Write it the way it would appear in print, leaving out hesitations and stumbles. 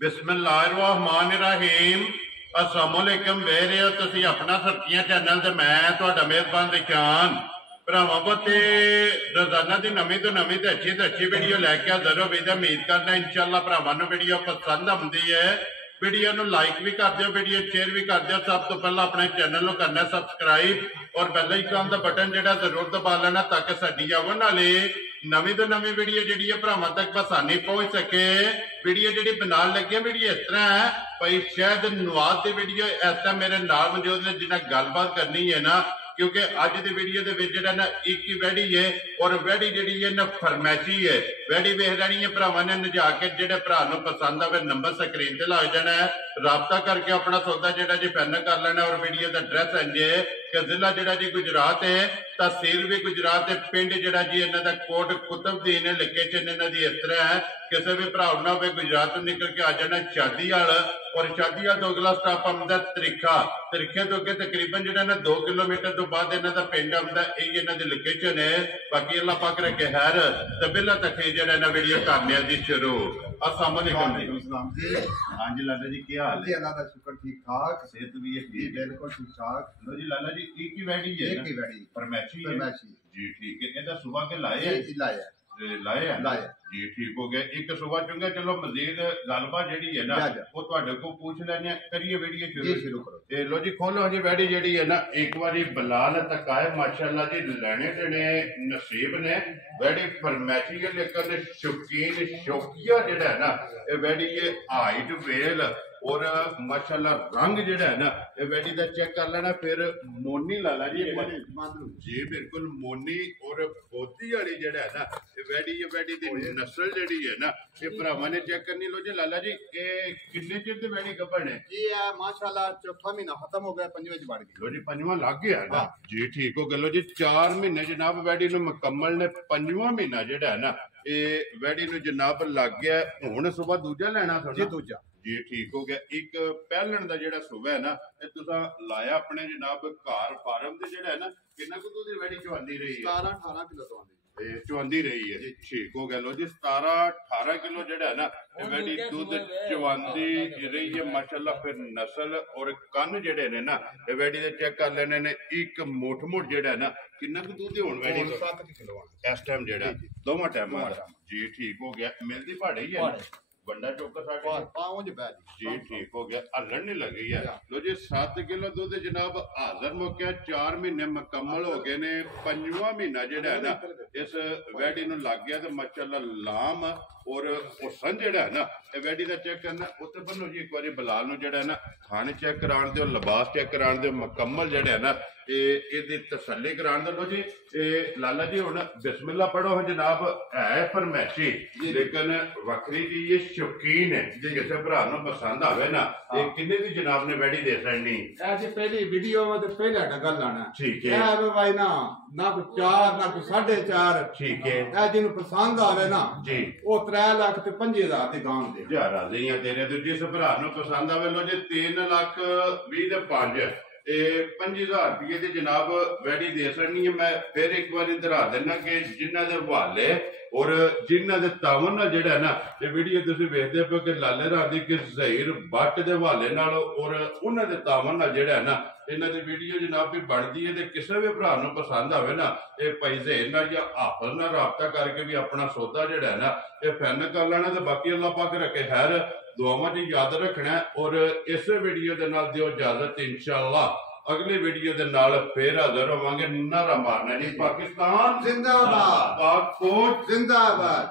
बिस्मिल्लाहिर्रहमानिर्रहीम। अस्सलामुअलैकुम। वे रहे हो तुसी अपना सर्कियां चैनल ते मैं तुहाडा मेहरबान रिशान। भरावां बते रोजाना की नवी तो नवी तो अच्छी वीडियो लैके हाजिर हो गई। उम्मीद करना इंशाअल्लाह भरावां नूं वीडियो पसंद आउंदी है। वीडियो नूं लाइक भी कर दियो, वीडियो शेयर भी कर दियो। सब तो पहला अपने चैनल नूं करना सब्सक्राइब और बेल आइकन का बटन जिहड़ा जरूर दबा लेना ताकि साडी आवन वाली नवी तो नवी वीडियो जिहड़ी है भरावां तक आसानी पहुंच सके। वीडियो जिहड़ी बनाउण लगे वीडियो इस तरह है भाई शायद नवाज की वीडियो इस तरह मेरे नाल मौजूद ने जिन्हें गलबात करनी है ना, क्योंकि अज की वीडियो के ना एक ही वैडी है और वैडी जी है ना फरमैशी है। वैडी वेख लेनी है भरावां ने नजा के जो भरा पसंद आवे नंबर स्क्रीन से लग जाना है, राबता करके अपना सौदा जो जी फाइनल कर लेना। और वीडियो का एड्रैस इंज है कि जिला जो जी गुजरात है, तहसील भी गुजरात है, पिंड जो जी इन्हों का कोट कुतुबदीन है। लोकेशन इन्हों की इस तरह है किसी भी भरा ना हो गुजरात तो निकल के आ जाना शादीआल। और शादीआल तो अगला स्टॉप आंदा त्रिखा। त्रिखे तो अगे तकरीबन जो ना 2 किलोमीटर तो बाद इन्हों का पिंड आता, यही इन्हों की लोकेशन है। बाकी अल्लाह पाक रखे खैर तो बिला तक जो वीडियो करने की शुरू। अस्सलाम वालेकुम जी। हाँ जी लाला जी क्या हाल है? अल्लाह का शुक्र ठीक ठाक, सेहत भी है जी बिल्कुल ठीक ठाक। लो जी लाला जी एक ही वैडी है, एक ही वैडी फरमैशी फरमैशी जी ठीक है। ਇਹਦਾ सुबह के लाए है लाया लाए है लाया जी ठीक हो गया। एक सुबह चुंगे चलो मजीद गलबात जी है ना वो तुहाडे को पूछ लेने करिए वीडियो शुरू करो। ते लो जी खोलो जी वैडी जी है ना एक बारी बलाल तक आए माशाअल्लाह जी लेने देने नसीब ने। वैडी फरमैशी है लेकिन शौकीन शौकिया जेड़ा है ना ये वैडी ये हाइट वेल और माशाअल्लाह रंग जेड़ा है ना ये वैडी का चेक कर लेना। फिर मोनी लाला जी जी बिल्कुल मोनी और बोती वाली जेड़ा है ना ये वैडी दी नस्ल जेड़ी है ना ये भरावां ने चेक करनी। लो जी लाला जी ये किन्ने चिर दी वैडी गब्बन है? ये माशाअल्लाह चौथा महीना खत्म हो गया, पंजवें च बढ़ गई। लो जी पंजवां लग गया ना जी ठीक हो गया। लो जी 4 महीने जनाब वैडी नूं मुकम्मल ने पंजवां महीना जेड़ा है ना ये वैडी नूं जनाब लग गया। हुण सुबह दूजा लेना जी दूजा जी ठीक हो गया। एक पहलन का जो सुबह है ना तुसा लाया अपने जनाब घर फार्म से जेड़ा है ना कितना कुछ दूध वैडी चुआंदी रही है? 17-18 किलो तो चुआंदी रही है ठीक हो गया। लो जी 17-18 किलो जेड़ा है ना वैडी दूध चुआंदी रही है माशाल्लाह। फिर नस्ल और कन जेड़े ने ना वैडी दे चेक कर लेने ने। एक मोट जेड़ा है ना कितना कुछ दूध हुण वैडी 7 किलो इस टाइम जेड़ा दोवां टाइम जी ठीक हो गया। मिलदी भाड़े ही है बंडा चौका जी ठीक हो गया। हलन नहीं लगी है। लो जी 7 किलो दूध जनाब हाजर मुक्या। 4 महीने मुकम्मल हो गए ने। पंजवां महीना जेड़ा है ना इस वैडी नूं लग गया तो माशाअल्लाह लाम और हुसन जेड़ा है ना वैडी का चेक करना। उत्ते बनो जी एक बार बलाल नूं जेड़ा है ना खाने चेक कराण दिओ, लिबास चेक कराण दिओ, मुकम्मल जेड़ा है ना ये तसल्ली कराण दो। लो जी लाला जी हुण बिस्मिल्लाह पढ़ो जनाब। है फरमैशी लेकिन वखरी जी ये शौकीन है किसी भरा नूं पसंद आवे ना ये किन्ने दी जनाब ने वैडी दे सकनी? ऐसी पहली वीडियो में तो पहला डगल लाना ठीक है भाई ना ना कोई 4 ना कोई 4.5 ठीक है। ए जिन्हों पसंद आवे ना जी वो 3,50,000 की गांव दे जा राजी हैं तेरे तो जिस भरा नूं पसंद आवे। लो जी 3,20,5 5000 रुपये की जनाब वैडी दे सकनी है। मैं फिर एक बार दोहरा देना कि जिन्हों के हवाले और जिन्हों के तावन जेड़ा है ना ये वीडियो तुसीं वेखदे पे कि लाले रादी के ज़हीर बट के हवाले नाल और उन्होंने के तावन जेड़ा है ना इन्हों की वीडियो जनाब भी बनती है। तो किसी भी भरा नूं पसंद आवे ना ये भाई ज़हीर नाल या हाफिज़ नाल राबता करके भी अपना सौदा जेड़ा है ना ये फाइनल कर लेना। तो बाकी अल्लाह पाक रखे खैर दुआवां च याद रखना और इस वीडियो के नाल दिओ इजाजत। इंशाअल्लाह अगली वीडियो के नाल फिर हाजिर होवांगे। नारा मारना जी पाकिस्तान जिंदाबाद, पाक फौज जिंदाबाद।